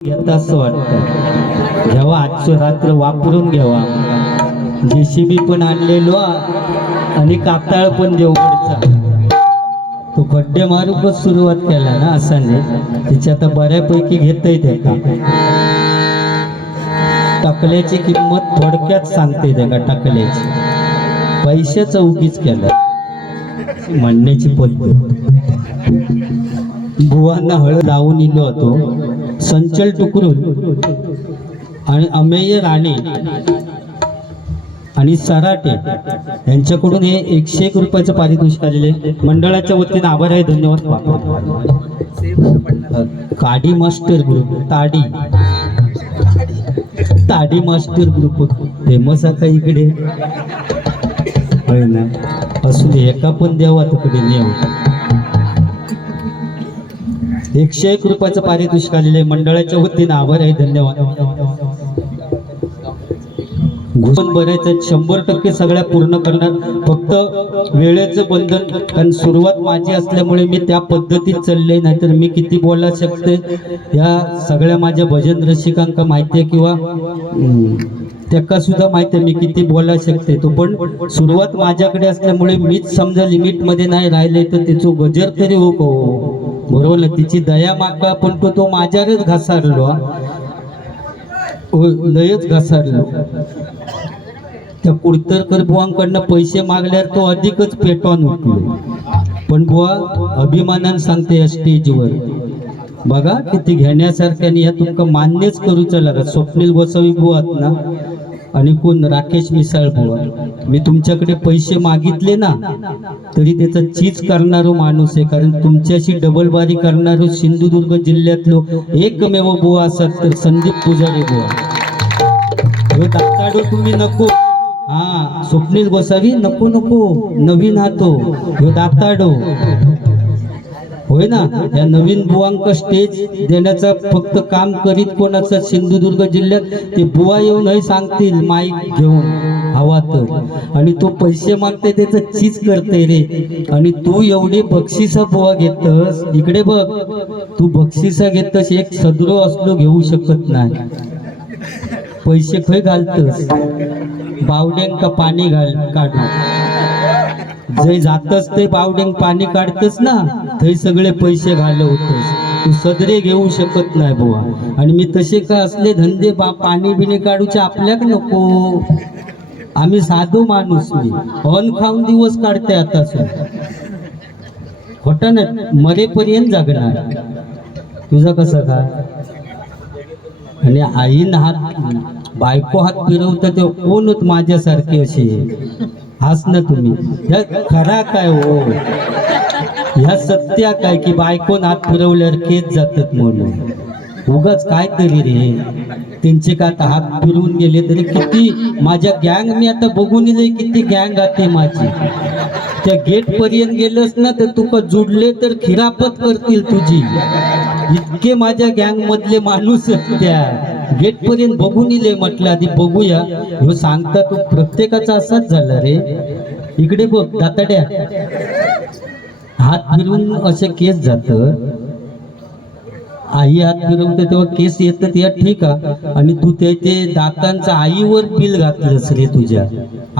घेता असं वाटतं. घ्यावा आजचं रात्र वापरून घ्यावा. JCB पण आणलेलो आणि काताळ पण देवगडचा तो खड्डे मारूकच सुरुवात केला ना असाने. तिच्या आता बऱ्यापैकी घेतय ते का टाकल्याची किंमत थोडक्यात सांगते ते का टाकल्याची पैशाचा उगीच केला म्हणण्याची पद्धत. बुवांना हळद लावून इलो होतो संचल टुकरून आणि अमेय राणे आणि सराटे यांच्याकडून हे 101 रुपयाचं पारितोषिक आलेले मंडळाच्या वतीने आभार आहे, धन्यवाद. काडी मास्टर ग्रुप ताडी मास्टर ग्रुप फेमस आता इकडे होय ना. असू दे एका पण देवा तिकडे नेऊ. 101 रुपयाचं पारितोषिक आलेले मंडळाच्या वतीने आभार आहे, धन्यवाद. घुसून बऱ्याच 100% सगळ्या पूर्ण करणार. फक्त वेळेचं बंधन कारण सुरुवात माझी असल्यामुळे मी त्या पद्धतीत चालले, नाहीतर मी किती बोला शकते या सगळ्या माझ्या भजन रसिकांका माहिती आहे किंवा त्याका सुद्धा माहिती आहे मी किती बोला शकते. तो पण सुरुवात माझ्याकडे असल्यामुळे मीच समजा लिमिटमध्ये नाही राहिले तर त्याचं गजर तरी हो बरोबर ना. तिची दया मागा पण तो माझ्यावरच घासारलो लयच घासारलो. त्या कुडतरकर बुवांकडनं पैसे मागल्यावर तो अधिकच पेटवून उठलो. पण बुवा अभिमानानं सांगते या स्टेजवर बघा किती घेण्यासारख्या आणि या तुमका मान्यच करूचा लागा. स्वप्नील गोसावी बुवात ना आणि कोण राकेश मिसाळ बुवा. मी तुमच्याकडे पैसे मागितले ना तरी त्याचा चीज करणारो माणूस आहे. कारण तुमच्याशी डबलबारी करणारो सिंधुदुर्ग जिल्ह्यातलो एकमेव बुवा असत तर संदीप पुजारी बुवा. दाताडो तुम्ही नको. हा स्वप्नील गोसावी नको नवीन हातो ह्यो दाताडो होय ना. या नवीन बुवांक स्टेज देण्याचा फक्त काम करीत कोणाचं सिंधुदुर्ग जिल्ह्यात ते बुवा येऊन हे सांगतील माईक घेऊन हवा तर आणि तो पैसे मागते त्याचं चीज करते रे. आणि तू एवढे बक्षिसा बुवा घेतस इकडे बघ तू बक्षिसा घेतस एक सदरो असलो घेऊ शकत नाही. पैसे खय घालतस बावड्यांका पाणी काढू जे जातच ते बावड्यांक पाणी काढतस ना थै सगळे पैसे घालवतस. तू सदरे घेऊ शकत नाही बुवा. आणि मी तसे का असले धंदे पाणी बिणी काढूचे आपल्याक नको. आम्ही साधू माणूस मी अन खाऊन दिवस काढते आता खोटा नाही मरेपर्यंत जगणार. तुझा कसा का आणि आईन हात बायको हात फिरवतं ते कोणच माझ्यासारखे असे हाच ना तुम्ही. ह्या खरा काय हो ह्या सत्या काय की बायकोन हात फिरवल्यावर केस जातात म्हणून उगाच काय तरी रे. त्यांचे का आता हात फिरवून गेले तरी किती माझ्या गँग मी आता बघून दिले किती गँग आते माझी. त्या गेट पर्यंत गेलंस ना तर तुका जुडले तर खिरापत करतील तुझी. इतके माझ्या गँग मधले माणूस त्या गेट पर्यंत बघून इले. म्हटलं आधी बघूया ह्यो सांगता तो प्रत्येकाचा असाच झाला रे. इकडे बघ दाताड्या हात फिरवून असे केस जात. आई हात फिरवते तेव्हा केस येतात या ठीक आहे. आणि तू ते दातांचा आईवर बिल घातलंस रे तुझ्या.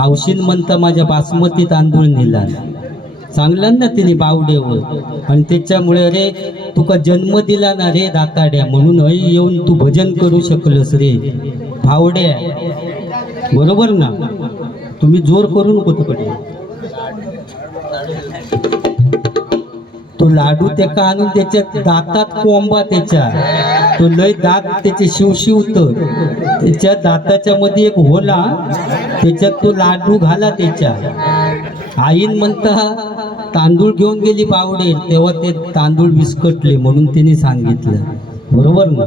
औषध म्हणता माझ्या बासमती तांदूळ नेला चांगला ना तिने बावडेवर. आणि त्याच्यामुळे अरे तुका जन्म दिला ना रे दाताड्या म्हणून येऊन तू भजन करू शकलस रे भावड्या. बरोबर ना. तुम्ही जोर करू नको तिकडे. तो लाडू त्याका आणून त्याच्या दातात कोंबा त्याच्या तो लय दात त्याचे शिवशिवत त्याच्या दाताच्या मध्ये एक होला त्याच्यात तो लाडू घाला त्याच्या. आईन म्हणता तांदूळ घेऊन गेली बावडे तेव्हा ते तांदूळ विस्कटले म्हणून तिने सांगितलं. बरोबर ना.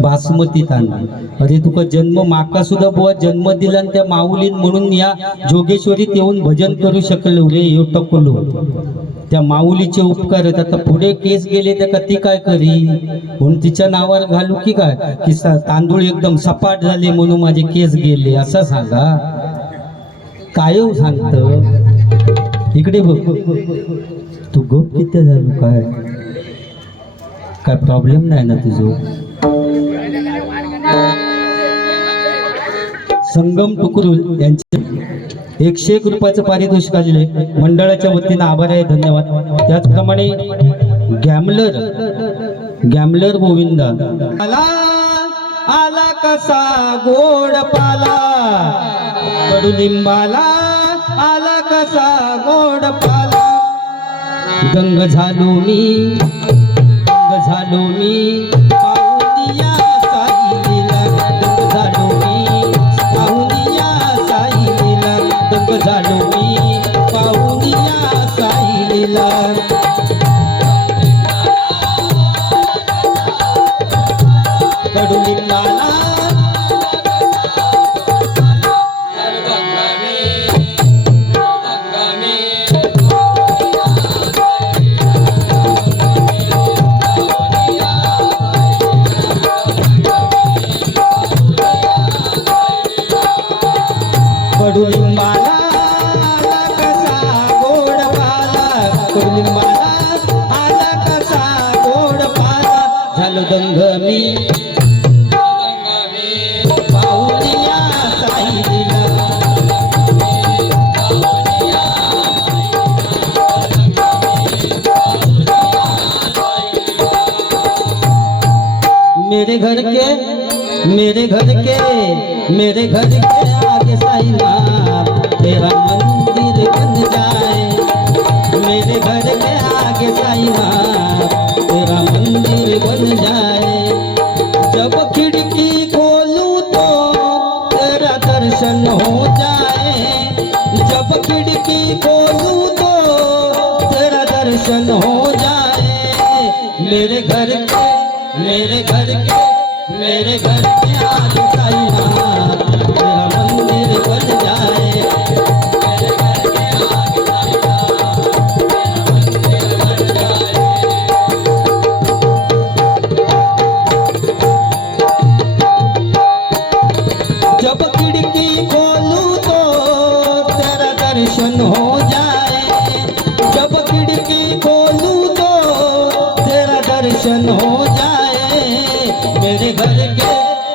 बासमती तांदूळ. अरे तुका जन्म माका सुद्धा बुवा जन्म दिला आणि त्या माऊलीन म्हणून या जोगेश्वरीत येऊन भजन करू शकलो रे. यो टकलो त्या माऊलीचे उपकार आहेत. आता पुढे केस गेले त्या ती काय करी म्हणून तिच्या नावावर घालू की काय की तांदूळ एकदम सपाट झाले म्हणून माझे केस गेले असं सांगा काय सांगत. इकडे बघ तू गप किती झालो काय प्रॉब्लेम नाही ना तुझं. संगम टुकरुल यांचे 101 रुपयाचं पारितोषिक आलेले मंडळाच्या वतीनं आभार आहे, धन्यवाद. त्याचप्रमाणे गॅमलर गोविंदा आला कसा गोड पाला, कडुलिंबाला आला कसा गोड पाला. दंग झालो मी पाहुनिया साईलीला, दंग झालो मी पाहुनिया साईलीला, दंग झालो मी पाहुनिया साईलीला. कडुलिंबाला कडुलिंबाला आला कसा गोड पाला, कडुलिंबाला आला कसा गोड पाला. झालो दंग मी पाहुनिया साईलीला. मेरे घर के आगे साईनाथ तेरा मंदिर बन जाए, मेरे घर के आगे साईनाथ तेरा मंदिर बन जाए. जब खिड़की खोलूं तो तेरा दर्शन हो जाए, जब खिड़की खोलूं तो तेरा दर्शन हो जाए. मेरे घर के आगे साईनाथ तेरा मंदिर बन जाए. जब खिड़की खोलूं तो तेरा दर्शन हो जाए, जब खिड़की खोलूं तो तेरा दर्शन हो जाए.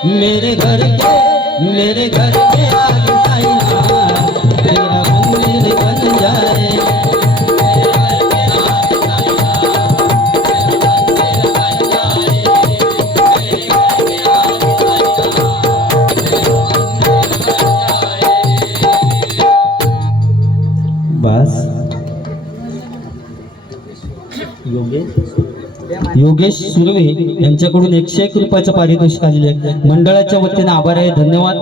मेरे घर के आगे साईनाथ तेरा मंदिर बन जाए. बस योगेश सुर्वे यांच्याकडून 101 रुपयाचं पारितोषिक आलेले आहे. मंडळाच्या वतीने आभार आहे, धन्यवाद.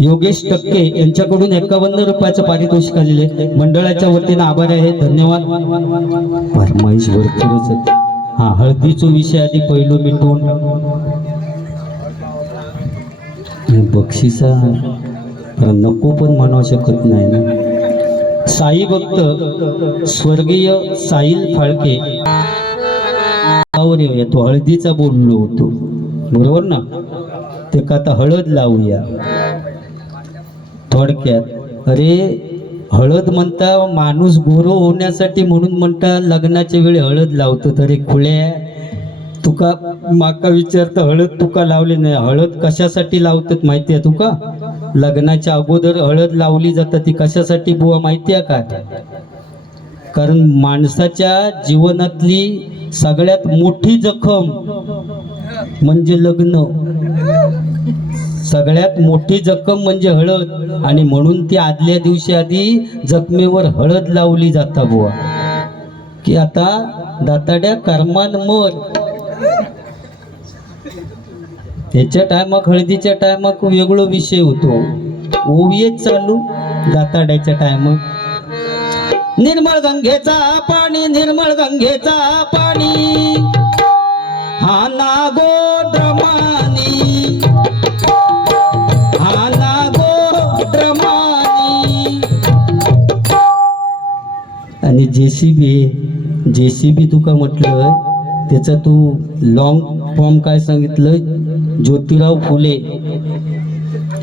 योगेश टक्के यांच्याकडून 51 रुपयाचं पारितोषिक आलेले आहे. मंडळाच्या वतीने आभार आहे, धन्यवाद. फरमाईश भरपूरच आहे. हा हळदीचा विषय आधी पहिलो मिटवून बक्षिसा नको पण म्हणू शकत नाही ना. साई भक्त स्वर्गीय साहिल फाळके तो हळदीचा बोललो होतो, बरोबर ना. ते का आता हळद लावूया थोडक्यात. अरे हळद म्हणता माणूस गोरो होण्यासाठी म्हणून म्हणता लग्नाच्या वेळी हळद लावतो. तरी खुळ्या तुका माका विचारता हळद तुका लावली नाही. हळद कशासाठी लावतात माहिती आहे तुका? लग्नाच्या अगोदर हळद लावली जातात. ती कशासाठी बुवा माहिती आहे का? कारण माणसाच्या जीवनातली सगळ्यात मोठी जखम म्हणजे लग्न, सगळ्यात मोठी जखम म्हणजे हळद. आणि म्हणून ती आदल्या दिवशी आधी जखमेवर हळद लावली जाता बुवा, की आता दाताड्या कर्मान मर. त्याच्या टायमाक हळदीच्या टायमाक वेगळो विषय होतो, ओवियच चालू. दाताड्याच्या टायमाक निर्मळ गंगेचा पाणी, निर्मळ गंगेचा पाणी, हा ना गोड्रमानी, हा ना गोड्रमानी. आणि जेसीबी तुका म्हटलं त्याचा तू लॉंग फॉर्म काय सांगितलं? ज्योतिराव फुले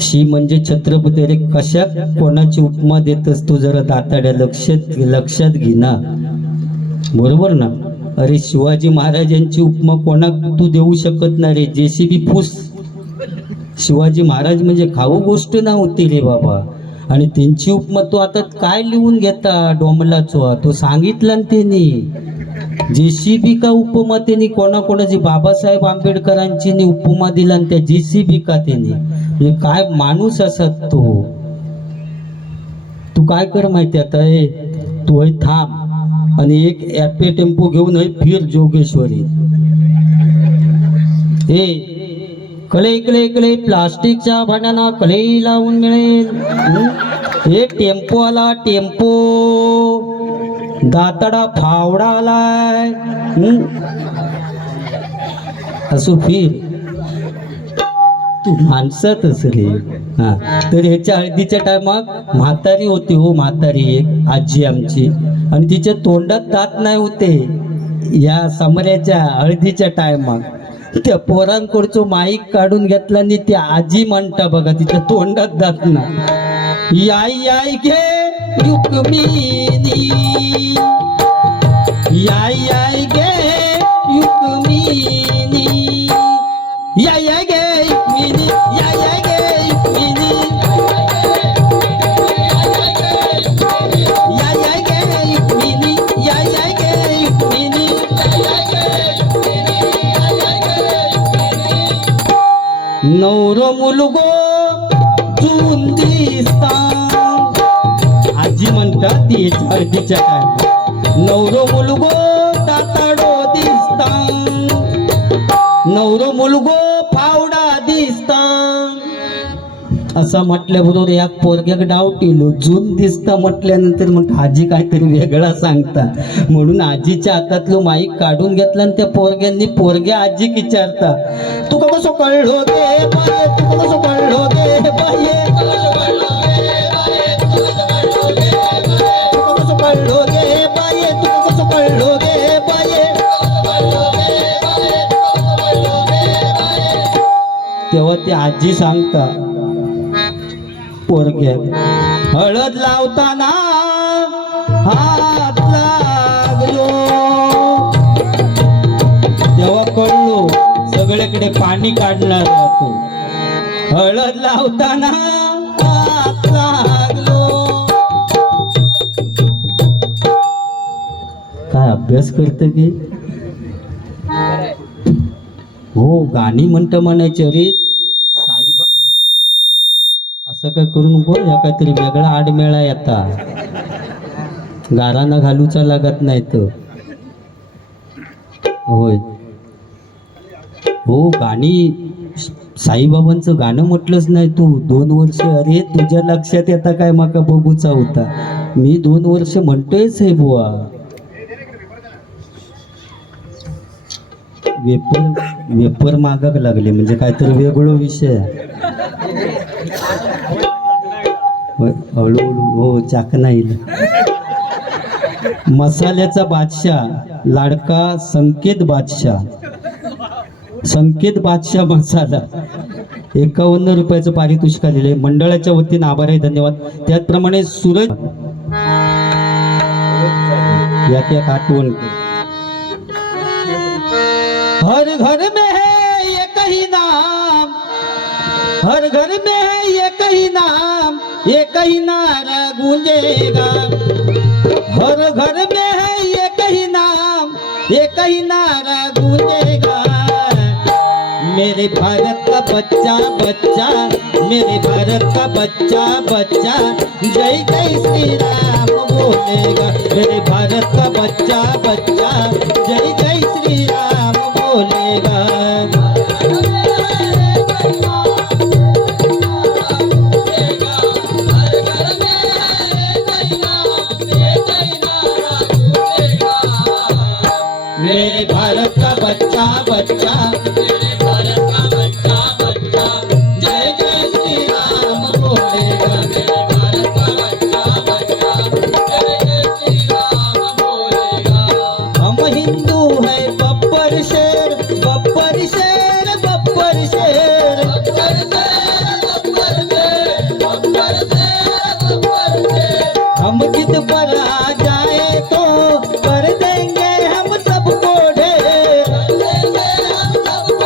शी म्हणजे छत्रपती. अरे कशा कोणाची उपमा देत असतो जरा दाताड्या, लक्षात घे ना, बरोबर ना. अरे शिवाजी महाराजांची उपमा कोणाक तू देऊ शकत नाही रे. जेसीबी फुस शिवाजी महाराज म्हणजे खाऊ गोष्ट नव्हती रे बाबा. आणि त्यांची उपमा तो आता काय लिहून घेता डोंबलाचो तो सांगितलं ना त्यांनी. जेसीबी का उपमा त्यांनी कोणाकोणाची बाबासाहेब आंबेडकरांची उपमा दिला आणि त्या जेसीबी का त्यांनी. म्हणजे काय माणूस असत तो. तू काय कर माहिती आता तू हे थांब आणि एक ॲपे टेम्पो घेऊन फिर जोगेश्वरी. कले इकडे इकडे प्लास्टिकच्या भांड्याना कले लावून मिळेल. एक टेम्पो आला टेम्पो दाताडा फावडा आलाय. असो फिर तू माणसात रे. हा तर ह्याच्या हळदीच्या टायमात म्हातारी होती हो, म्हातारी एक आजी आमची, आणि तिच्या तोंडात दात नाही होते. या समऱ्याच्या हळदीच्या टायमात त्या पोरांकडचो माईक काढून घेतला आणि ती आजी म्हणता बघा तिच्या तोंडात दात ना. याय याय गे युकमिनी, याय याय गे युकमिनी, याय याय गे युकमिनी, याय याय गे युकमिनी, याय याय गे युकमिनी, याय याय गे युकमिनी. नवरो मुलगो जून दिसता, आजी म्हणतात ती हळदीच्या काय. नवरो मुलगो दाताडो दिसता, नवरो मुलगो फावडा दिसता. असं म्हटल्याबरोबर या पोरग्याक डाव टिलो. जून दिसता म्हटल्यानंतर मग आजी काहीतरी वेगळा सांगता, म्हणून आजीच्या हातातलं माईक काढून घेतला आणि त्या पोरग्यांनी पोरग्या आजी विचारता, तुका कसं कळलो गे बाये, तुका कसं कळलो गे बाये, तुका कसं कळलो गे बाये, तुका कसं कळलो गे बाये. तेव्हा ती आजी सांगता पोरग्या, हळद लावताना हात लागलो. तेव्हा कळलो सगळीकडे पाणी काढणार होतो. हळद लावताना हात लागलो. काय अभ्यास करत की हो. गाणी म्हणतं म्हणायचे रे साईबा. असं काय करू नको, या काहीतरी वेगळा आडमेळा येता, गारांना घालूचा लागत नाही तर. होय हो, गाणी साईबाबांचं गाणं म्हटलंच नाही तू 2 वर्ष. अरे तुझ्या लक्षात येता काय माका बघूचा होता. मी 2 वर्ष म्हणतोयच आहे बुवा. वेपर मागाक लागले म्हणजे काहीतरी वेगळा विषय. हळूहळू हो चाकणा येईल. मसाल्याचा बादशाह लाडका संकेत बादशाह, संकेत बादशाह मसाला 51 रुपयाचं पारितोषिक आलेलं आहे. मंडळाच्या वतीने आभार आहे, धन्यवाद. त्याचप्रमाणे सूरज या आठवण. हर घर में है एक ही नाम, हर घर में है एक ही नाम, एक ही नारा गूंजेगा. हर घर में है एक ही नाम, एक ही नारा गूंजेगा. मेरे भारत का बच्चा बच्चा, मेरे भारत का बच्चा बच्चा, जय जय श्री राम बोलेगा. मेरे भारत का बच्चा बच्चा, जय जय श्री राम बोलेगा. मेरे भारत का बच्चा बच्चा, मेरे भारत का बच्चा बच्चा, जय जय श्री राम बोलेगा. मेरे भारत का बच्चा बच्चा, जय जय श्री राम बोलेगा. हम हिंदू है बब्बर शेर, बब्बर शेर, बब्बर शेर, बब्बर शेर, बब्बर शेर, बब्बर शेर, बब्बर शेर. हम जिद पर आ जाए तो कर देंगे हम सबको ढेर, कर देंगे हम सबको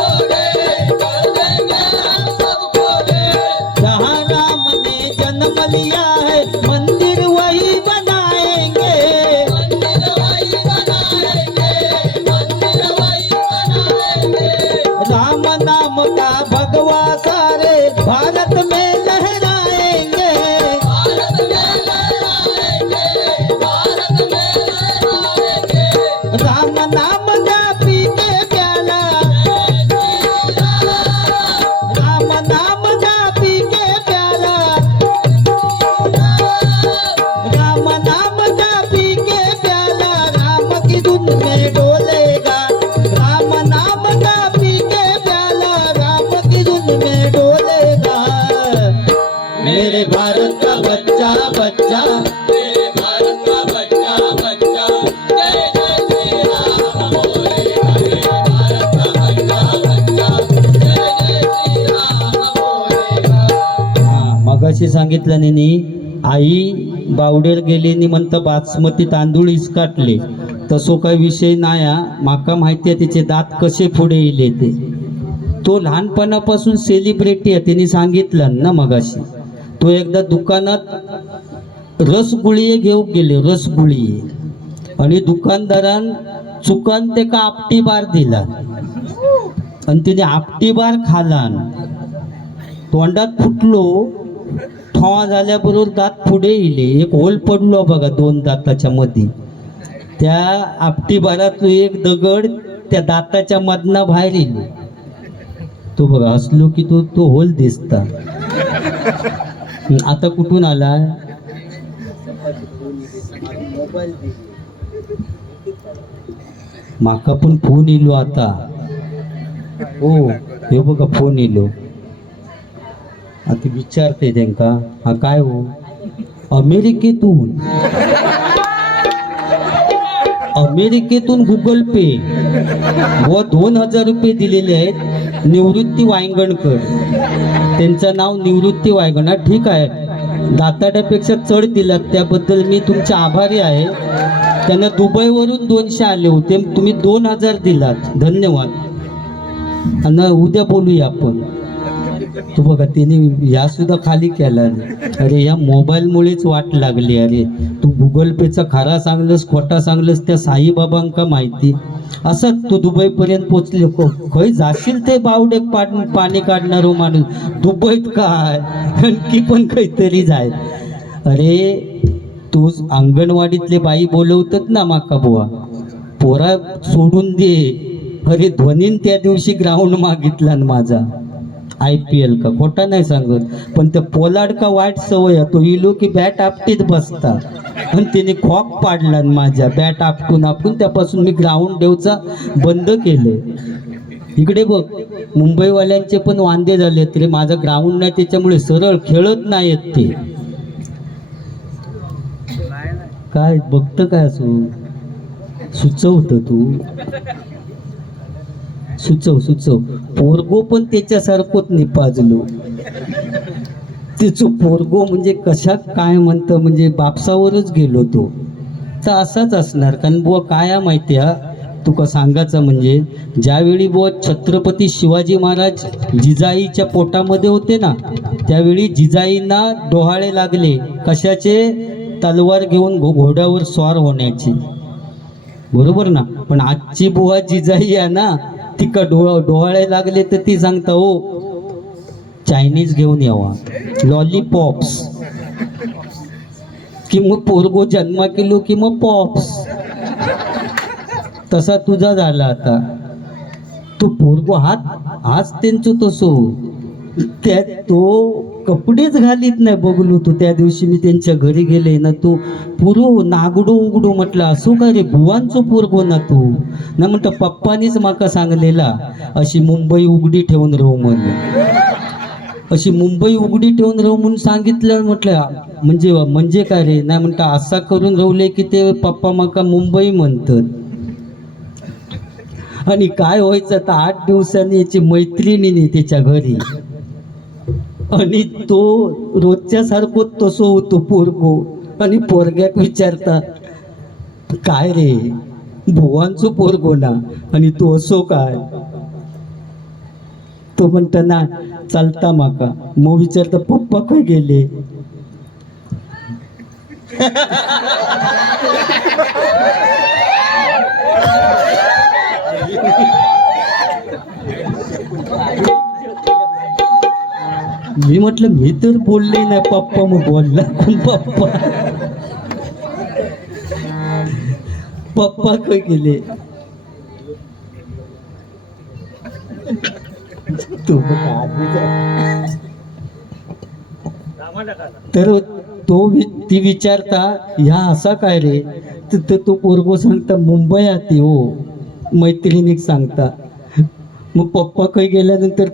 असे सांगितलं नेनी आई बावडेर गेली नी म्हणता बासमती तांदूळ इसकाटले तसो काही विषय नाही हा. माका माहिती आहे तिचे दात कसे पुढे येले ते. तो लहानपणापासून सेलिब्रिटी आहे तिने सांगितलं ना मगाशी. तो एकदा दुकानात रसगुळी घेऊन गेले रसगुळी आणि दुकानदारान चुकान ते का आपटी बार दिला आणि तिने आपटी बार खाला तोंडात फुटलो ठोवा झाल्याबरोबर दात पुढे येले एक होल पडलो बघा 2 दाताच्या मध्ये. त्या आपटी बारात एक दगड त्या दाताच्या मधना बाहेर येईल. तो बघा हसलो की तो होल दिसता. आता कुठून आला माका पण फोन येलो आता. हो हे बघा फोन येलो. आता विचारते त्यांका हा काय हो अमेरिकेतून गुगल पे व 2000 रुपये दिलेले आहेत निवृत्ती वायंगणकर. त्यांचं नाव निवृत्ती वायंगण. ठीक आहे दाताड्यापेक्षा चढ दिलात त्याबद्दल मी तुमचे आभारी आहे. त्यांना दुबईवरून 200 आले होते तुम्ही 2000 दिलात धन्यवाद. आणि उद्या बोलूया आपण. तू बघा तिने या सुद्धा खाली केला. अरे या मोबाईलमुळेच वाट लागली. अरे तू गुगल पेचा खरा सांगलंस खोटा सांगलंस त्या साईबाबांका माहिती. असं तू दुबईपर्यंत पोचले खय जाशील ते बावडे पाणी काढणारो माणूस दुबईत काय आणखी पण काहीतरी जाय. अरे तू अंगणवाडीतले बाई बोलवतात ना माका बुवा पोरा सोडून दे. अरे धोनीन त्या दिवशी ग्राउंड मागितला माझा IPL का खोटा नाही सांगत. पण त्या पोलाड का वाईट सवय तो इलो की बॅट आपटीत बसता आणि त्याने खॉक पाडला माझ्या बॅट आपटून त्यापासून मी ग्राउंड देवचा बंद केले. इकडे बघ मुंबईवाल्यांचे पण वांदे झाले रे माझा ग्राउंड नाही त्याच्यामुळे सरळ खेळत नाहीत ते. काय बघतं काय असो सुचवत तू सुचव पोरगो पण त्याच्यासारखंच निपाजलो. तिचं पोरगो म्हणजे कशात काय म्हणतं म्हणजे बापसावरच गेलो तो. तर असाच असणार कारण बुवा काय माहिती हा तुका सांगायचं म्हणजे ज्यावेळी बुवा छत्रपती शिवाजी महाराज जिजाईच्या पोटामध्ये होते ना त्यावेळी जिजाईंना डोहाळे लागले कशाचे तलवार घेऊन घोड्यावर स्वार होण्याची बरोबर ना. पण आजची बुवा जिजाई आहे ना तिका डोहाळे लागले तर ती सांगता हो चायनीज घेऊन यावा लॉलीपॉप्स कि मग पोरगो जन्मा केलो की मग पॉप्स. तसा तुझा झाला आता. तो पोरगो हाच त्यांचं तसो त्या तो कपडेच घालीत नाही बघलो. तू त्या दिवशी मी त्यांच्या घरी गेले ना तू पुरो नागडो उघडो म्हटलं असो काय रे बुवांचो पोरगो ना तू ना म्हणतं पप्पानीच माका सांगलेला अशी मुंबई उघडी ठेवून राहू म्हणून. अशी मुंबई उघडी ठेवून राहू म्हणून सांगितलं. म्हटलं म्हणजे काय रे नाही म्हणतं असा करून राहले की ते पप्पा माका मुंबई म्हणतात. आणि काय व्हायचं आता 8 दिवसांनी याची मैत्रिणीने त्याच्या घरी आणि तो रोजच्या सारखं तसं होतो पोरगो. आणि पोरग्याक विचारता काय रे भुवांचो पोरगो ना आणि तो असो काय. तो म्हणता ना चालता माका. मग विचारता पप्पा काय गेले. मी म्हटलं मी तर बोलले नाही पप्पा मग बोलला कोण पप्पा काय गेले. तर ती विचारता ह्या असा काय रे तर तो पोरगो सांगता मुंबई आती हो मैत्रिणीक सांगता. मग पप्पा काही गेल्यानंतर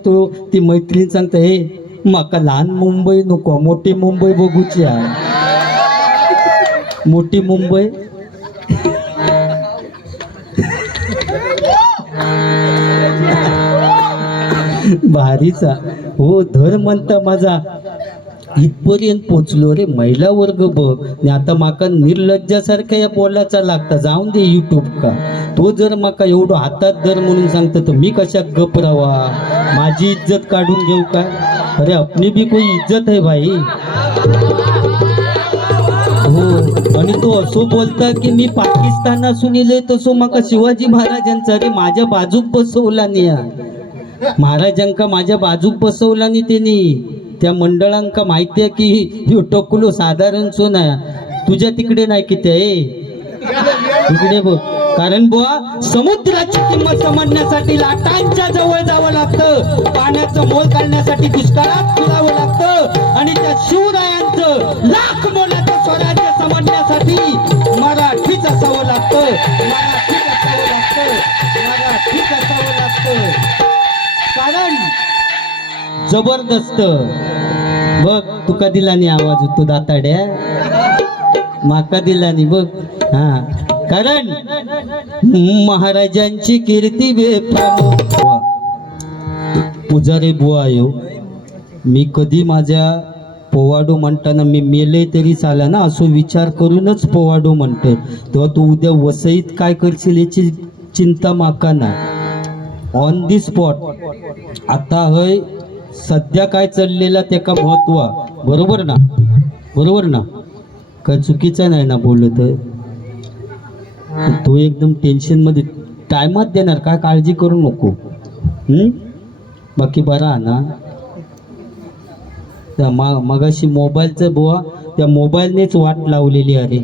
ती मैत्रीण सांगता हे माका लहान मुंबई नको मोठी मुंबई बघूची आहे. मोठी मुंबई भारीचा हो धर म्हणता माझा इथपर्यंत पोचलो रे महिला वर्ग बघ. आणि आता माका निर्लज्जासारख्या या बोलाचा लागता. जाऊन दे युट्यूब का, तो जर माका एवढं हातात धर म्हणून सांगतो तर मी कशा गप राहावा, माझी इज्जत काढून घेऊ काय? अरे अपनी भी कोई इज्जत आहे भाई. हो, आणि तो असो बोलता की मी पाकिस्तान असून इले तसो माका शिवाजी महाराजांचा. अरे माझ्या बाजूक बसवला नाही महाराजांका, माझ्या बाजूक बसवला नाही त्यांनी. त्या मंडळांका माहिती आहे की ह्यो टोकलो साधारण सोना तुझ्या तिकडे नाही किती आहे इकडे बघ. कारण बुवा समुद्राची किंमत समजण्यासाठी लाटांच्या जवळ जावं लागतं, पाण्याचं मोल काढण्यासाठी दुष्काळात फिरावं लागतं, आणि त्या शिवरायांचं लाख मोलाचं स्वराज्य समजण्यासाठी मराठीच असावं लागतं, मराठीच असावं लागतं, मराठीच असावं लागतं. कारण जबरदस्त बघ, तुका दिला नाही आवाज होतो दाताड्या, माका दिला नाही बघ. हा, कारण महाराजांची कीर्ती पुजारी बुवा आयो. मी कधी माझ्या पोवाडो म्हणताना मी मेले तरी चाला ना असो विचार करूनच पोवाडो म्हणते. तेव्हा तू उद्या वसईत काय करशील याची चिंता माका ना. ऑन दी स्पॉट आता हय सध्या काय चाललेला त्याका महत्व. बरोबर ना, बरोबर ना, काय चुकीचं नाही ना बोलत. तो एकदम टेन्शन मध्ये टायमात देणार, काय काळजी करू नको. बाकी बरा ना. त्या मगाशी मोबाईलचं बुवा, त्या मोबाईलनेच वाट लावलेली. अरे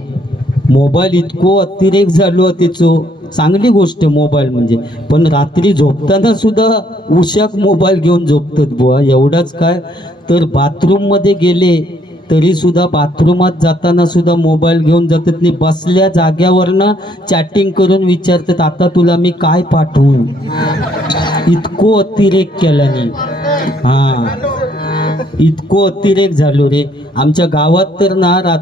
मोबाईल इतको अतिरेक झालो त्याचं. चांगली गोष्ट मोबाईल म्हणजे, पण रात्री झोपताना सुद्धा उशाक मोबाईल घेऊन झोपतात बुवा. एवढाच काय तर बाथरूम मध्ये गेले तरी सुद्धा बाथरूमात जाताना सुद्धा मोबाईल घेऊन जातात. नाही बसल्या जाग्यावरनं चॅटिंग करून विचारतात आता तुला मी काय पाठवू. इतको अतिरेक केला नाही. हा, इतको अतिरेक झालो रे. आमच्या गावात तर ना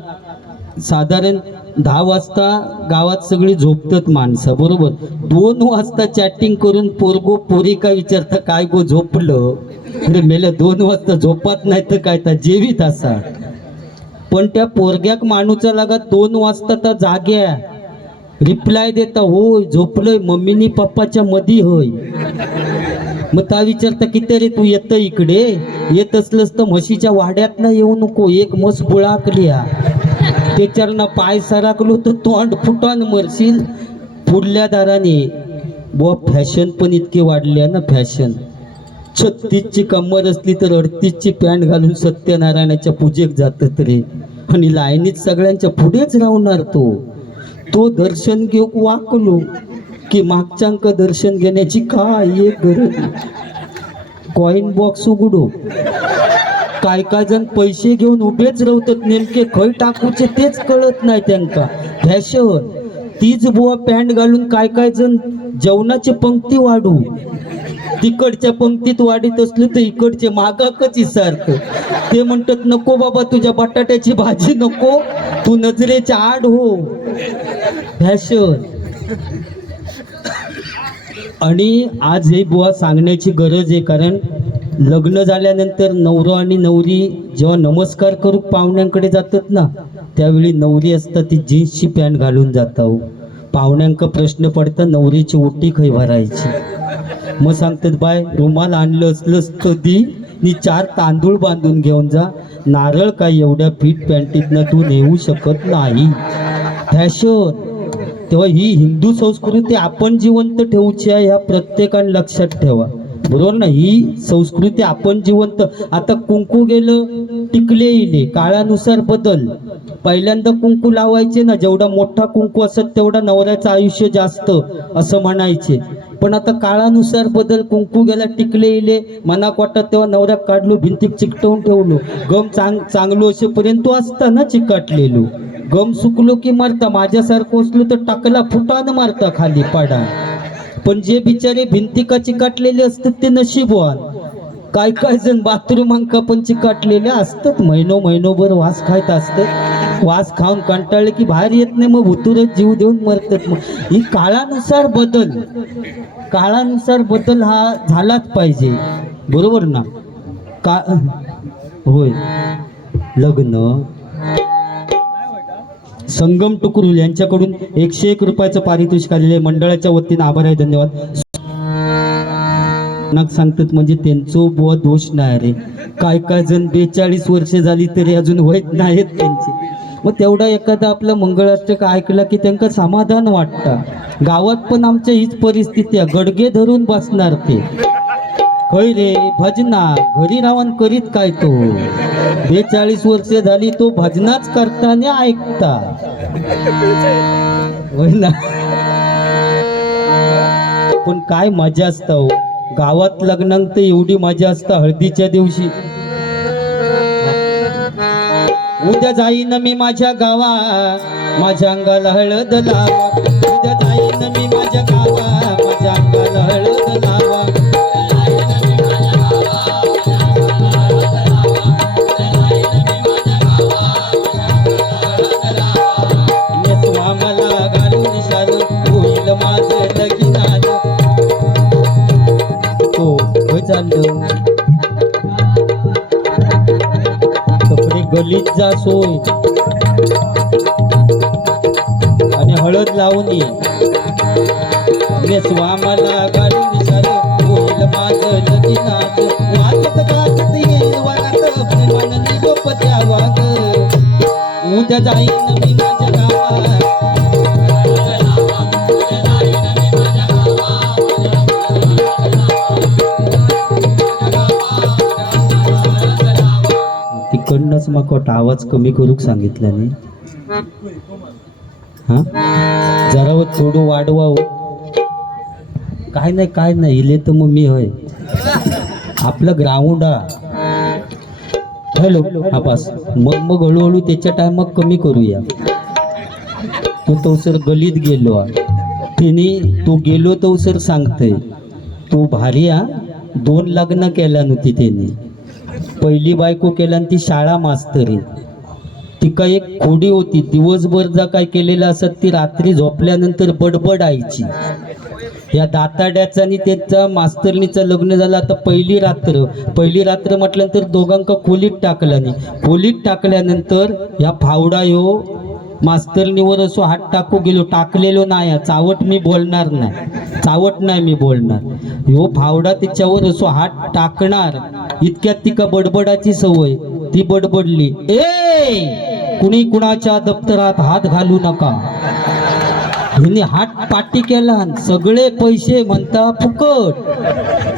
साधारण 10 वाजता गावात सगळी झोपतात माणसं, बरोबर. 2 वाजता चॅटिंग करून पोरगो पोरी काय विचारता काय गो झोपलं. अरे मेलं 2 वाजता झोपत नाही तर काय तर जेवीत असा. पण त्या पोरग्याक माणूचा लागा 2 वाजता तर जाग्या रिप्लाय देता होय झोपलोय मम्मीनी पप्पाच्या मधी होय. मग त्या विचारता किती रे तू येतं इकडे, येत असलंस तर म्हशीच्या वाड्यात ना येऊ नको. एक म्हस बुळाकली त्याच्यानं पाय सराकलो तर तोंड फुटान मरशील. पुढल्या दाराने बुवा फॅशन पण इतके वाढले ना. फॅशन 36ची कमर असली तर 38ची पॅन्ट घालून सत्यनारायणाच्या पूजेक जातात रे. आणि लाईनीत सगळ्यांच्या पुढेच राहणार. तो दर्शन घेऊ वाकलो की मागच्यांक दर्शन घेण्याची काय एक गरज. कॉइन बॉक्स उघडो, काय काय जण पैसे घेऊन उभेच राहतात, नेमके खय टाकूचे तेच कळत नाही त्यांका. फॅशन तीच बुवा पॅन्ट घालून काय काय जण जेवणाची पंक्ती वाढू, तिकडच्या पंक्तीत वाढीत असलो तर इकडचे मागाकच सारखं. ते म्हणतात नको बाबा तुझ्या बटाट्याची भाजी नको, तू नजरेच्या आड हो. फॅशन. आणि आज हे बुवा सांगण्याची गरज आहे, कारण लग्न झाल्यानंतर नवरा आणि नवरी जेव्हा नमस्कार करू पाहुण्यांकडे जातात ना, त्यावेळी नवरी असतात ती जीन्सची पॅन्ट घालून जाता. पाहुण्यांका प्रश्न पडता नवरीची ओटी खै भरायची. मग सांगतात बाय रुमाल आणलं असलंच कधी नी 4 तांदूळ बांधून घेऊन जा. नारळ काय एवढ्या फिट पॅन्टीतनं तू नेऊ शकत नाही. फॅशन. तेव्हा ही हिंदू संस्कृती आपण जिवंत ठेवूची आहे, ह्या प्रत्येकाने लक्षात ठेवा, बरोबर ना. ही संस्कृती आपण जिवंत. आता कुंकू गेलं टिकले इले, काळानुसार बदल. पहिल्यांदा कुंकू लावायचे ना, जेवढा मोठा कुंकू असत तेवढा नवऱ्याचं आयुष्य जास्त असं म्हणायचे. पण आता काळानुसार बदल. कुंकू गेला टिकले इले, मनाक वाटत तेव्हा नवऱ्याक काढलो भिंतीक चिकटवून ठेवलो. गम चांगलो असेपर्यंत असता ना चिकटलेलो. गम सुकलो की मारता. माझ्यासारखं असलो तर टाकला फुटानं मारता खाली पाडा. पण जे बिचारे भिंतिका चिकाटलेले असतात ते नशीबवान. काय काय जण बाथरूमांका पण चिकाटलेले असतात, महिनोभर वास खायत असतात. वास खाऊन कंटाळले की बाहेर येत नाही, मग भुतुरच जीव देऊन मरतात. मग ही काळानुसार बदल, काळानुसार बदल हा झालाच पाहिजे, बरोबर ना. का होय लग्न. संगम टुकरुल यांच्याकडून 101 रुपयाचं पारितोषिक आलेले मंडळाच्या वतीने आभार आहे, धन्यवाद. सांगतात म्हणजे त्यांचं बुवा दोष नाही रे. काय काय जण 42 वर्ष झाली तरी अजून वैध नाहीत त्यांचे. मग तेवढा एखादा आपलं मंगळाष्टक ऐकला की त्यांना समाधान वाटतं. गावात पण आमच्या हीच परिस्थिती आहे, गडगे धरून बसणार ते. खै रे भजना घरी रावण करीत काय तो. 42 वर्ष झाली तो भजनाच करताना ऐकता होय ना. पण काय मजा असतं हो गावात लग्नात, तर एवढी मजा असतं हळदीच्या दिवशी. उद्या जाईन मी माझ्या गावा, माझ्या अंगाला हळद लावा. उद्या जाईन मी माझ्या गावा, माझ्या अंगाला हळद लावा. नेसवा मला घालून शाल, होईल माझं लगीन आलं. तो चाललं कपडे गलीत जा सोय आणि हळद लावून ये. नेसवा मला गाडून शाल, होईल माझं लगीन आलं. वाजत गाजत येईल वरात, प्रेमानं निरोप द्यावा ग. उद्या जाईन मी माझ्या गावात. तिकडनंच मग आवाज कमी करूक सांगितलं नाही. हा जरा थोडं वाढवाव. काय नाही इले तर मग मी होय आपलं ग्राउंड हा. हॅलो हा पास मग हळूहळू त्याच्या टाइम कमी करूया. तो सर गलीत गेलो तिने, तो गेलो तो सर सांगतय तो भारी हा. 2 लग्न केल्या नव्हती त्यांनी. पहिली बायको केला ती शाळा मास्तरी. तिका एक खोडी होती, दिवसभर जा काय केलेलं असत ती रात्री झोपल्यानंतर बडबडायची. या दाताड्याचा आणि त्यांचा मास्तरणीचं लग्न झालं. आता पहिली रात्र म्हटल्यानंतर दोघांका खोलीत टाकला नाही. खोलीत टाकल्यानंतर या फावडा ह्यो मास्तरणीवर असो हात टाकू गेलो. टाकलेलो नाही, चावट मी बोलणार नाही. ह्यो फावडा त्याच्यावर असो हात टाकणार, इतक्यात तिका बडबडाची सवय. ती बडबडली, ए कुणी कुणाच्या दप्तरात हात घालू नका. हिने हात पाटी केला, सगळे पैसे म्हणता फुकट.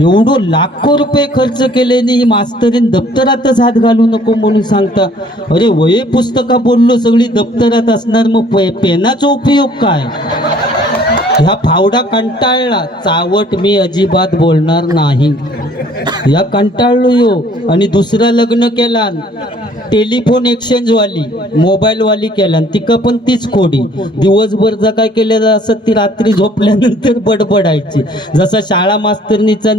एवढं लाखो रुपये खर्च केले नाही, मास्तरीन दप्तरातच हात घालू नको म्हणून सांगता. अरे वये पुस्तका बोललो सगळी दप्तरात असणार, मग पेनाचा उपयोग काय. ह्या फावडा कंटाळला, चावट मी अजिबात बोलणार नाही. या कंटाळलो यो आणि दुसरा लग्न केला. टेलिफोन एक्सचेंज वाली, मोबाईल वाली केला. तिका पण तीच खोडी. दिवसभर जा काय केलेलं असत ती रात्री झोपल्यानंतर बडबडायची. जसा शाळा मास्तरणीचा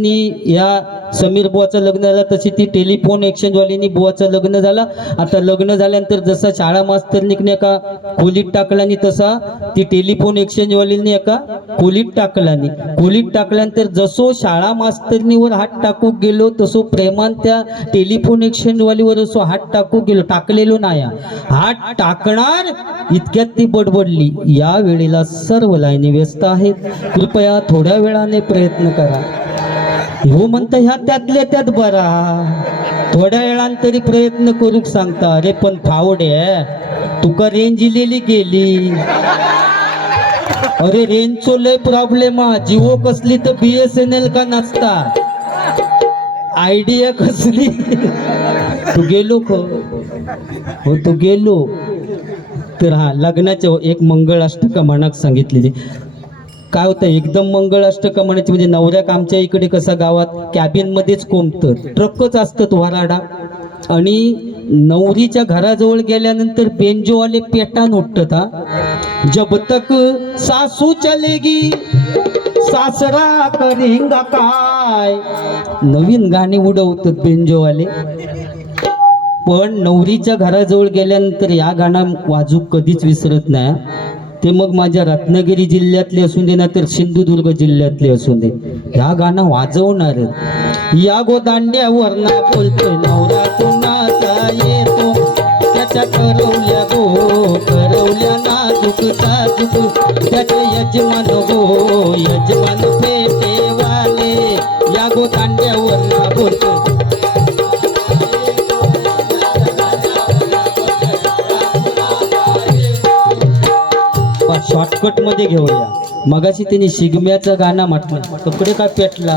या समीर बुवाचं लग्न झालं तशी ती टेलिफोन एक्सचेंज वालीनी बुवाचं लग्न झालं. आता लग्न झाल्यानंतर जसा शाळा मास्तरणीने एका खोलीत टाकला नाही, तसा ती टेलिफोन एक्सचेंज वालीने एका खोलीत टाकला नाही. खोलीत टाकल्यानंतर जसो शाळा मास्तरणीवर हात टाकू गेलो तसो प्रेमान त्या टेलिफोन एक्सचेंज वालीवर असो हात टाकू गेलो. टाकलेलो नाही, हात टाकणार इतक्यात ती बडबडली. या वेळेला सर्व लाईनी व्यस्त आहेत, कृपया थोड्या वेळाने प्रयत्न करा. हो म्हणता ह्या त्यातल्या त्यात बरा, थोड्या वेळांतरी प्रयत्न करूक सांगता. अरे पण फावडे तुका रेंज इलेली गेली. अरे रेंजचो लय प्रॉब्लेम हा. जिओ कसली तर BSNL का नसता, आयडिया कसली. तू गेलो हो तू गेलो तर हा लग्नाच्या एक मंगळाष्टका म्हणक सांगितलेली. काय होतं एकदम मंगळाष्टका म्हणायची म्हणजे नवऱ्याक आमच्या इकडे कसा गावात कॅबिन मध्येच कोंबतं, ट्रकच असतं वराडा. आणि नवरीच्या घराजवळ गेल्यानंतर बेंजोवाले पेटान उठतात हा. जब तक सासू चलेगी सासरा करेंगा काय, नवीन गाणी उडवतात बेंजोवाले. पण नवरीच्या घराजवळ गेल्यानंतर या गाणं वाजू कधीच विसरत नाही. ते मग माझ्या रत्नागिरी जिल्ह्यातले असून दे ना तर सिंधुदुर्ग जिल्ह्यातले असून दे, ह्या गाणं वाजवणार. या गोदांड्यावर ना बोलतोय नवरा कुणाचा येतो, त्याच्या करवल्या गो करवल्या नाजूक साजूक त्याचे यजमान गो यजमान पेटेवाले या गो दांड्यावर ना बोलतो शॉर्टकट मध्ये घेऊया. मगाशी त्यांनी शिगम्याचं गाणं म्हटलं कपडे का पेटला.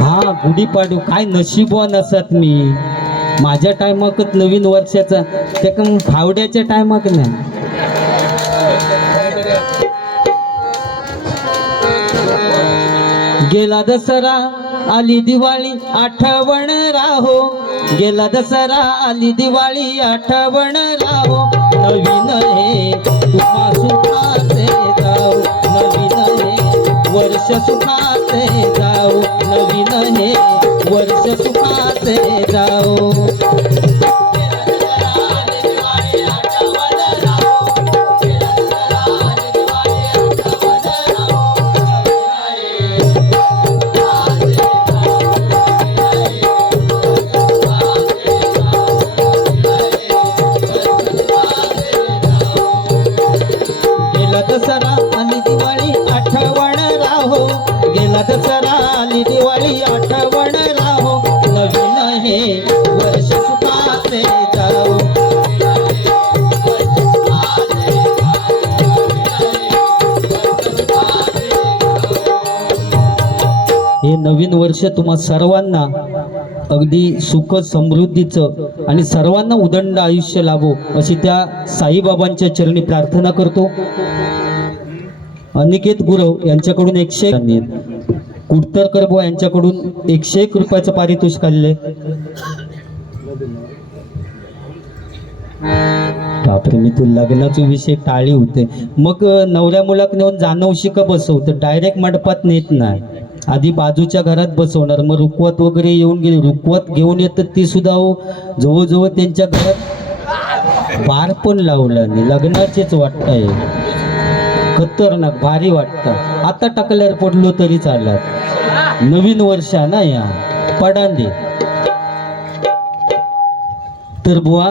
हा गुढीपाडू काय नशीबवान असत मी. माझ्या टायमाकच नवीन वर्षाचा त्या फावड्याच्या टायमाक नाही. गेला दसरा आली दिवाळी आठवण राहो गेला दसरा आली दिवाळी आठवण राहो नवीन हे तुम्हा सुखाचे जाऊ नवीन हे वर्ष सुखाचे जाऊ नवीन हे वर्ष सुखाचे जाऊ. दसरा आली दिवाळी आठवण राहो गेला दसरा आली दिवाळी आठवण राहो नवीन हे वर्ष सुखाचे जाऊ. हे नवीन वर्ष तुम्हा सर्वांना अगदी सुख समृद्धीचं आणि सर्वांना उदंड आयुष्य लाभो अशी त्या साईबाबांच्या चरणी प्रार्थना करतो. अनिकेत गुरव यांच्याकडून 100 कुडतरकर बुवा यांच्याकडून 101 रुपयाचं पारितोषिक आलेले. बापरे मी तू लग्नाचा विषय टाळी होते. मग नवऱ्या मुलाक नेऊन जानवशी का बसवतं डायरेक्ट मंडपात नेत नाही. आधी बाजूच्या घरात बसवणार मग रुकवत वगैरे येऊन गेली. रुकवत घेऊन येतात ती सुद्धा जवळजवळ त्यांच्या घरात बार पण लावला नाही. लग्नाचेच वाटतंय खतरनाक भारी वाटतं. आता टाकल्यावर पडलो तरी चालत. नवीन वर्ष ना या पडांदे तर बुवा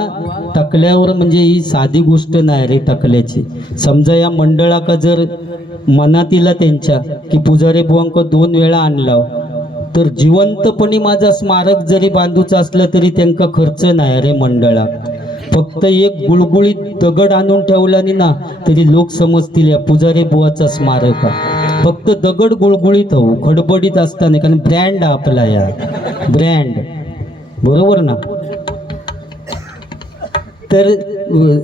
टकल्यावर म्हणजे ही साधी गोष्ट नाही रे टकल्याची. समजा या मंडळाका जर मनातीला त्यांच्या की पुजारी बुवांक 2 वेळा आणला तर जिवंतपणी माझा स्मारक जरी बांधूचं असलं तरी त्यांका खर्च नाही रे मंडळाक. फक्त एक गुळगुळीत दगड आणून ठेवला ना तरी लोक समजतील या पुजारी बुवाचा स्मारक. फक्त दगड गुळगुळीत हो खडबडीत असताना कारण ब्रँड आपला या ब्रँड बरोबर ना. तर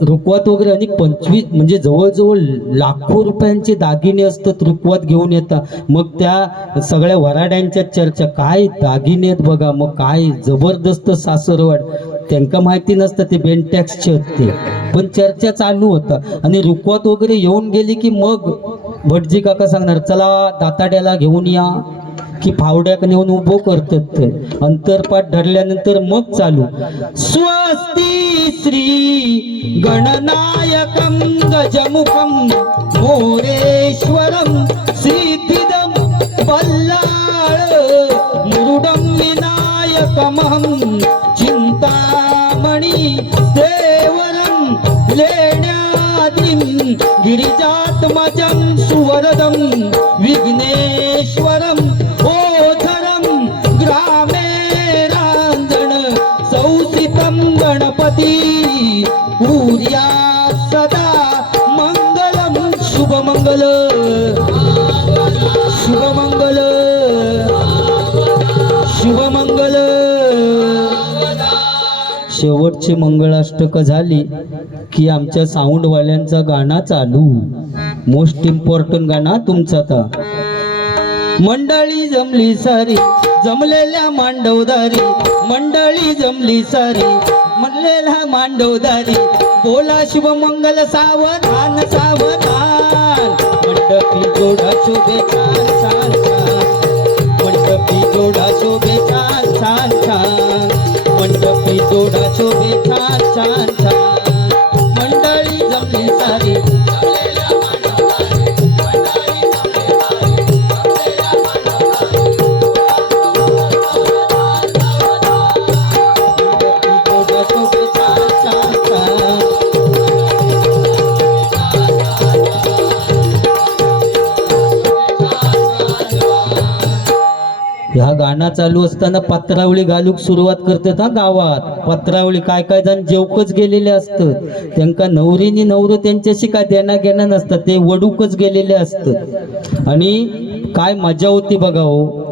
रुकवात वगैरे आणि 25 म्हणजे जवळजवळ लाखो रुपयांचे दागिने असतात रुकवात घेऊन येतात. मग त्या सगळ्या वराड्यांच्या चर्चा काय दागिने आहेत बघा. मग काय जबरदस्त सासरवाड त्यांना माहिती नसतं ते बेंटॅक्सचे होते पण चर्चा चालू होता. आणि रुकवात वगैरे येऊन गेली की मग भटजी काका सांगणार चला दाताड्याला घेऊन या की फावड्याक नेऊन उभो करतात. ते अंतरपाठ धरल्यानंतर मग चालू स्वस्ती श्री गणनायकं गजमुखं मोरेश्वरं सिद्धिदं बल्लाळ मुरुडं विनायकमहं चिंतामणि देवरं लेण्यादिं गिरिजात्मजं सुवरदं विघ्नेश्वरं गणपती पूर्या सदा मंगलम शुभमंगल शुभमंगल शुभमंगल. शेवटची मंगळाष्टक झाली की आमच्या साऊंडवाल्यांचा गाणं चालू. मोस्ट इम्पॉर्टंट गाणं तुमचा आता. मंडळी जमली सारी जमलेल्या मांडवदारी मंडळी जमली सारी म्हणलेला मांडवदारी बोला शिवमंगल सावधान सावधान. मंडपी जोडा शोभे छान छान छान मंडपी जोडा शोभे छान छान छान मंडपी जोडा शोभे छान छान छान. मंडळी जमली सारी ह्या गाणं चालू असताना पत्रावळी घालूक सुरुवात करतात हा गावात. पत्रावळी काय काय जण जेवकच गेलेले असतात, त्यांका नवरीनी नवरो त्यांच्याशी काय देणा घेणं नसतात, ते वडूकच गेलेले असतात. आणि काय मजा होती बघा हो.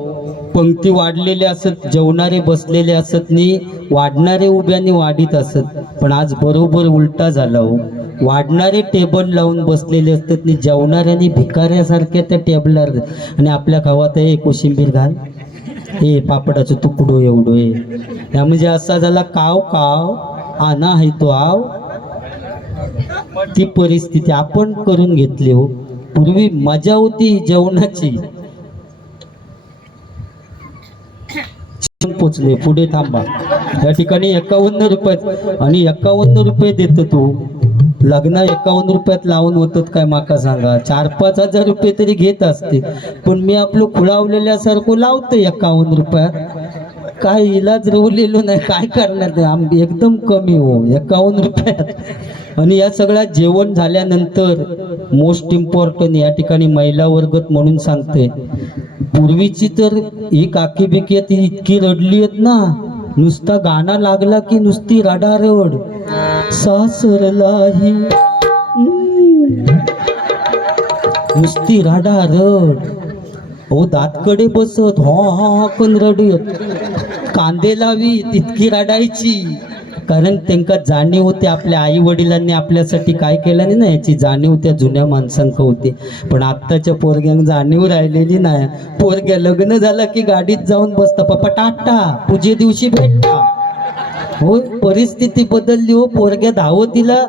पंक्ती वाढलेले असत, जेवणारे बसलेले असत नी वाढणारे उभ्यानी वाढीत असत. पण आज बरोबर उलटा झाला हो. वाढणारे टेबल लावून बसलेले असतात नी जेवणाऱ्यांनी भिकाऱ्यासारख्या त्या टेबलवर. आणि आपल्या गावात हे कोशिंबीर घाल, हे पापडाचं तुकडो एवढो आहे. या म्हणजे असा झाला काव काव आना आहे तो आव. ती परिस्थिती आपण करून घेतली हो. पूर्वी मजा होती जेवणाची. पोचले पुढे थांबा. या ठिकाणी 51 रुपये आणि 51 रुपये देतो तू. लग्न 51 रुपयात लावून होतात काय माका सांगा. 4-5 हजार रुपये तरी घेत असते, पण मी आपलं खुळावलेल्यासारखं लावतो 51 रुपयात. काय इलाज रवलेलो नाही, काय करणार. एकदम कमी हो 51 रुपयात. आणि या सगळ्या जेवण झाल्यानंतर मोस्ट इम्पॉर्टंट या ठिकाणी महिला वर्गत म्हणून सांगते. पूर्वीची तर ही काकी बिकी ती इतकी रडली आहेत ना, नुसता गाणं लागला की नुसती रडारड. सासरलाही नुसती रडारड. हो दातकडे बसत हा पण रडत, कांदे लावी इतकी रडायची. कारण त्यांना जाणीव होते आपल्या आई वडिलांनी आपल्यासाठी काय केलं नाही ना, याची जाणीव त्या जुन्या माणसांक होते. पण आत्ताच्या पोरग्यांना जाणीव राहिलेली नाही. पोरग्या लग्न झालं की गाडीत जाऊन बसता, पप्पा टाटा पूजे दिवशी भेटता. हो परिस्थिती बदलली हो. पोरग्या धावतीला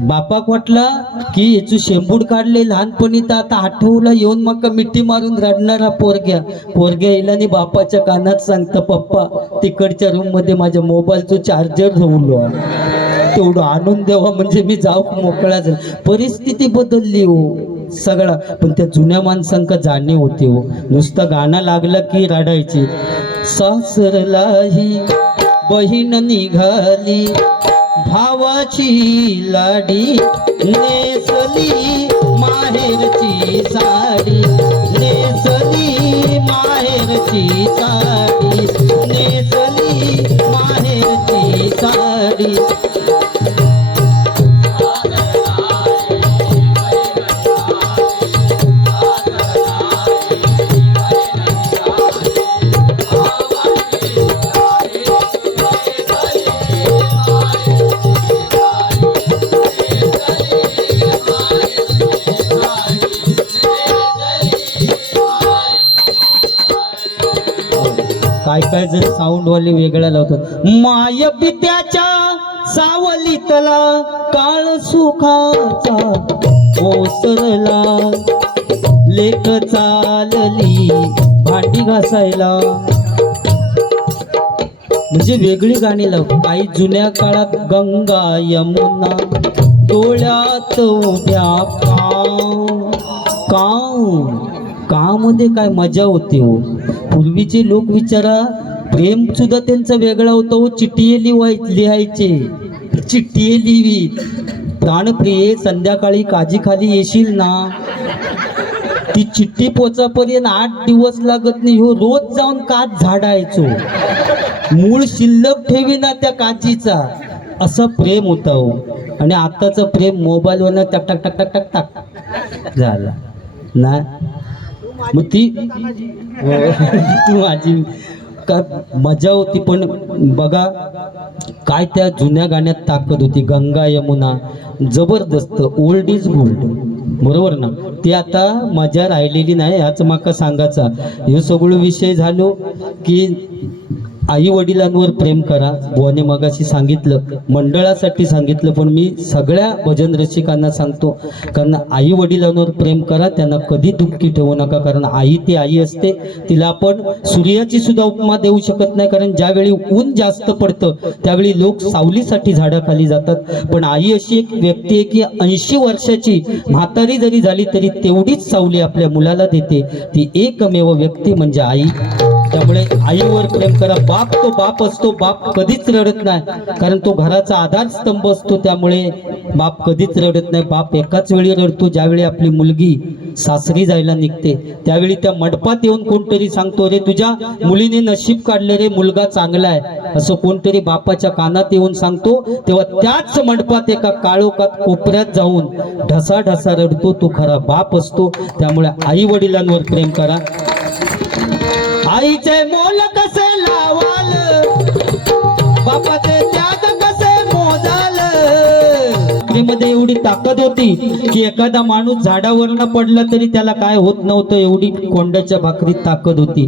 बापाक वाटला की याचं शेंबूड काढले लहानपणी, तर आता आठवला येऊन मका मिठी मारून रडणारा पोरग्या येईल आणि बापाच्या कानात सांगतं, पप्पा तिकडच्या रूम मध्ये माझ्या मोबाईलचं चार्जर ठेवलो, तेवढं आणून द्यावा म्हणजे मी जाऊ मोकळा झाला. परिस्थिती बदलली हो सगळा. पण त्या जुन्या माणसांका जाणीव होती हो. नुसतं गाणं लागलं की रडायची. सासरलाही बहीण निघाली, भावाची लाडी नेसली माहेरची साडी, नेसली माहेरची साडी, नेसली माहेरची साडी. काय काय जर साऊंड वाले वेगळ्या लावतात. माय पित्याच्या सावलीतला काळ सुखाचा ओसरला, लेक चालली भांडी घासायला. म्हणजे वेगळी गाणी लाव. काही जुन्या काळात गंगा यमुना डोळ्यात उभ्या काव मध्ये काय मजा होती हो. पूर्वीचे लोक विचारा प्रेम सुद्धा त्यांचा वेगळा होता हो. चिठ्ठी लिहायचे, चिठ्ठी लिहिली. प्राणप्रिये संध्याकाळी काजी खाली येशील ना. ती चिठ्ठी पोचापर्यंत 8 दिवस लागत नाही हो. रोज जाऊन काच झाडायचो, मूळ शिल्लक ठेवी ना त्या काचीचा. असं प्रेम होता हो. आणि आताचं प्रेम मोबाईलवर टक टक टक टक टक टक झाला ना. मग ती माझी काय मजा होती. पण बघा काय त्या जुन्या गाण्यात ताकद होती. गंगा यमुना जबरदस्त, ओल्ड इज गोल्ड, बरोबर ना. ती आता मजा राहिलेली नाही. ह्याच माका सांगायचा हे सगळं विषय झालो की आई वडिलांवर प्रेम करा. बुवाने मगाशी सांगितलं, मंडळासाठी सांगितलं, पण मी सगळ्या भजन रसिकांना सांगतो, कारण आई वडिलांवर प्रेम करा. त्यांना कधी दुःखी ठेवू नका. कारण आई ती आई असते. तिला आपण सूर्याची सुद्धा उपमा देऊ शकत नाही. कारण ज्यावेळी ऊन जास्त पडतं त्यावेळी लोक सावलीसाठी झाडाखाली जातात. पण आई अशी एक व्यक्ती आहे की 80 वर्षाची म्हातारी जरी झाली तरी तेवढीच सावली आपल्या मुलाला देते. ती एकमेव व्यक्ती म्हणजे आई. त्यामुळे आईवर प्रेम करा. बाप तो बाप असतो. बाप कधीच रडत नाही, कारण तो घराचा आधारस्तंभ असतो. त्यामुळे बाप कधीच रडत नाही. बाप एकाच वेळी रडतो ज्यावेळी आपली मुलगी सासरी जायला निघते त्यावेळी त्या मंडपात येऊन कोणतरी सांगतो, रे तुझ्या मुलीने नशीब काढले रे, मुलगा चांगला आहे असं कोणतरी बापाच्या कानात येऊन सांगतो. तेव्हा त्याच मंडपात एका काळोखात कोपऱ्यात जाऊन ढसा ढसा रडतो तो खरा बाप असतो. त्यामुळे आई वडिलांवर प्रेम करा. आईचे मोल कसे लावाल, बापाचे त्याग कसे मोजाल. मध्ये एवढी ताकद होती की एखादा माणूस झाडावरनं पडला तरी त्याला काय होत नव्हतं, एवढी कोंड्याच्या भाकरीत ताकद होती.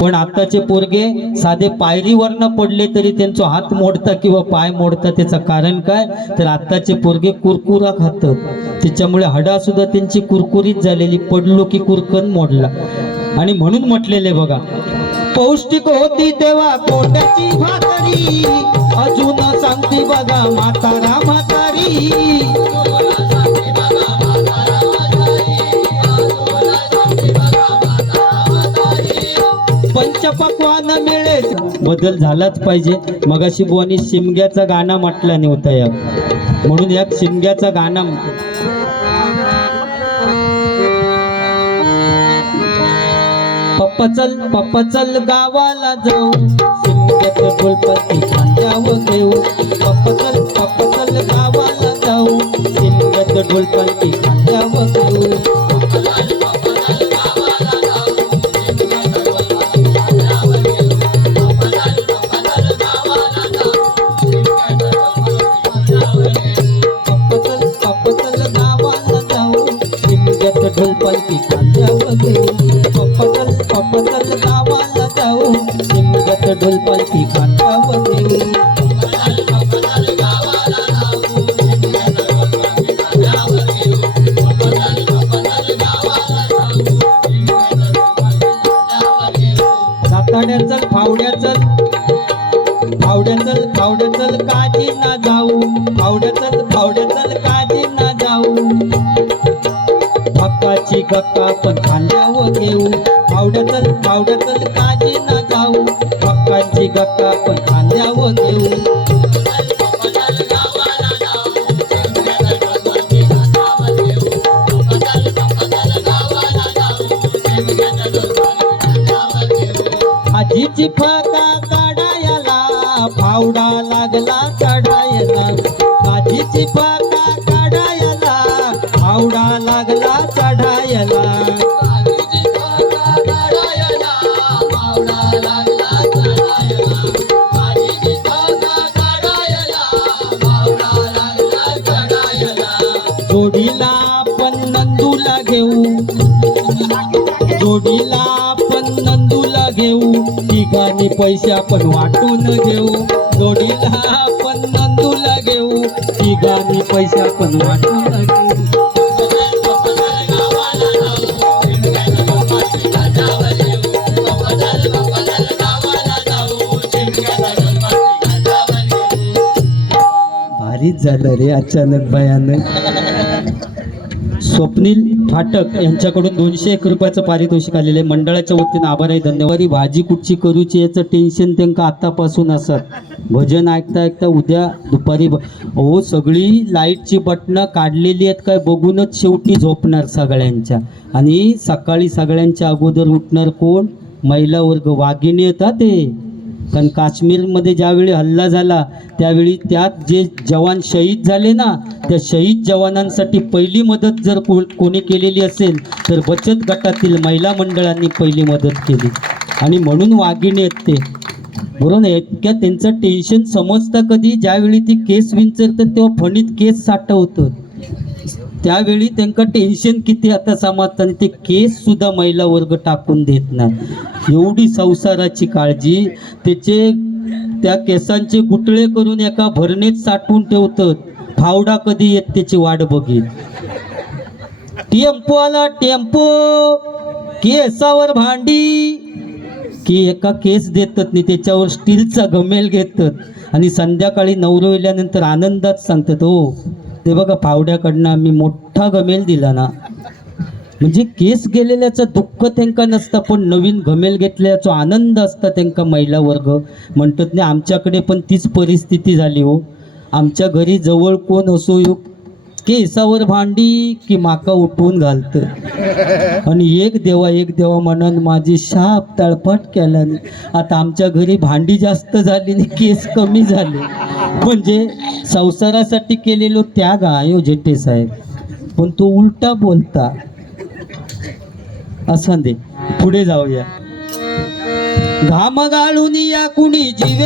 पण आताचे पोरगे साधे पायरीवरनं पडले तरी त्यांचा हात मोडता किंवा पाय मोडता. त्याचं कारण काय तर आताचे पोरगे कुरकुरा खातात, त्याच्यामुळे हडा सुद्धा त्यांची कुरकुरीत झालेली, पडलो की कुरकन मोडला. आणि म्हणून म्हटलेले बघा, पौष्टिक होती तेव्हा कोंड्याची भाकरी, अजून सांगते बघा म्हातारा म्हातारी. पंचपक्वान मिळे. बदल झालाच पाहिजे. मगाशी बुवानी शिमग्याचा गाणं म्हटला नव्हता या, म्हणून या शिमग्याचा गाणं. पप्पा चल गावाला जाऊ, शिमग्याचं ढोलपती खांद्यावर घेऊ. पप्पा चल गावाला जाऊ, शिमग्याचं ढोलपती खांद्यावर घेऊ. ढोलपलकी खांद्यावर घेऊ. पप्पा चल गावाला जाऊ, शिमग्याचं ढोलपलकी खांद्यावर घेऊ. साताड्या चल फावड्या चल, फावड्या चल काजी ना जाऊ. फावड्या चल काजी ना जाऊ. हक्काची गक्का पण खांद्यावर घेऊ. फावड्या चल काजी ना जाऊ. हक्काची गक्का पण खांद्यावर घेऊ. आजीची फाका काढायला फावडा लागला चढायला. आजीची फाका काढायला फावडा लागला चढायला. जोडीला आपण नंदूला घेऊ. जोडीला आपण नंदूला घेऊ. तिघांनी पैसे आपण वाटून घेऊ. जोडीला आपण नंदूला घेऊ. तिघांनी पैसे आपण वाटून घेऊ. भारीच झालं रे अचानक भयानक. स्वप्नील फाटक यांच्याकडून 201 रुपयाचं पारितोषिक आलेलं आहे. मंडळाच्या वतीनं आभार आहे, धन्यवाद. भाजी कुठची करूची याचं टेन्शन त्यांना आतापासून असत. भजन ऐकता ऐकता उद्या दुपारी हो सगळी लाईटची बटणं काढलेली आहेत काय बघूनच शेवटी झोपणार सगळ्यांच्या. आणि सकाळी सगळ्यांच्या अगोदर उठणार कोण? महिला वर्ग. वाघिणी येतात ते. कारण काश्मीरमध्ये ज्यावेळी हल्ला झाला त्यावेळी त्यात जे जवान शहीद झाले ना, त्या शहीद जवानांसाठी पहिली मदत जर कोणी केलेली असेल तर बचत गटातील महिला मंडळांनी पहिली मदत केली. आणि म्हणून वाघिणी आहेत ते, बरोबर ना. इतक्या त्यांचं टेन्शन समजतं कधी ज्यावेळी ती केस विंचरतात तेव्हा फणीत केस साठवतं, त्यावेळी त्यांना टेन्शन किती आता समजतं. आणि ते केस सुद्धा महिला वर्ग टाकून देत नाही. एवढी संसाराची काळजी. त्याचे त्या केसांचे गुटळे करून एका भरणीत साठवून ठेवतात. फावडा कधी येत त्याची वाट बघेल. टेम्पो आला टेम्पो, केसावर भांडी की एका केस देतात नाही त्याच्यावर स्टीलचा घमेल घेतात. आणि संध्याकाळी नवरो येल्यानंतर आनंदात सांगतात, हो ते बघा फावड्याकडनं आम्ही मोठा गमेल दिला ना. म्हणजे केस गेलेल्याचं दुःख त्यांका नसतं, पण नवीन घमेल घेतल्याचा आनंद असता त्यांका. महिला वर्ग म्हणतात नाही आमच्याकडे पण तीच परिस्थिती झाली हो. आमच्या घरी जवळ कोण असो केसावर भांडी की माका उठवून घालत आणि एक देवा म्हणून माझी शाप तळपट केल्याने आता आमच्या घरी भांडी जास्त झाली आणि केस कमी झाले. म्हणजे संसारासाठी केलेलो त्याग आहे हो जेठे साहेब, पण तो उलटा बोलता. असं दे पुढे जाऊया. घाम गाळून या कुणी जीवे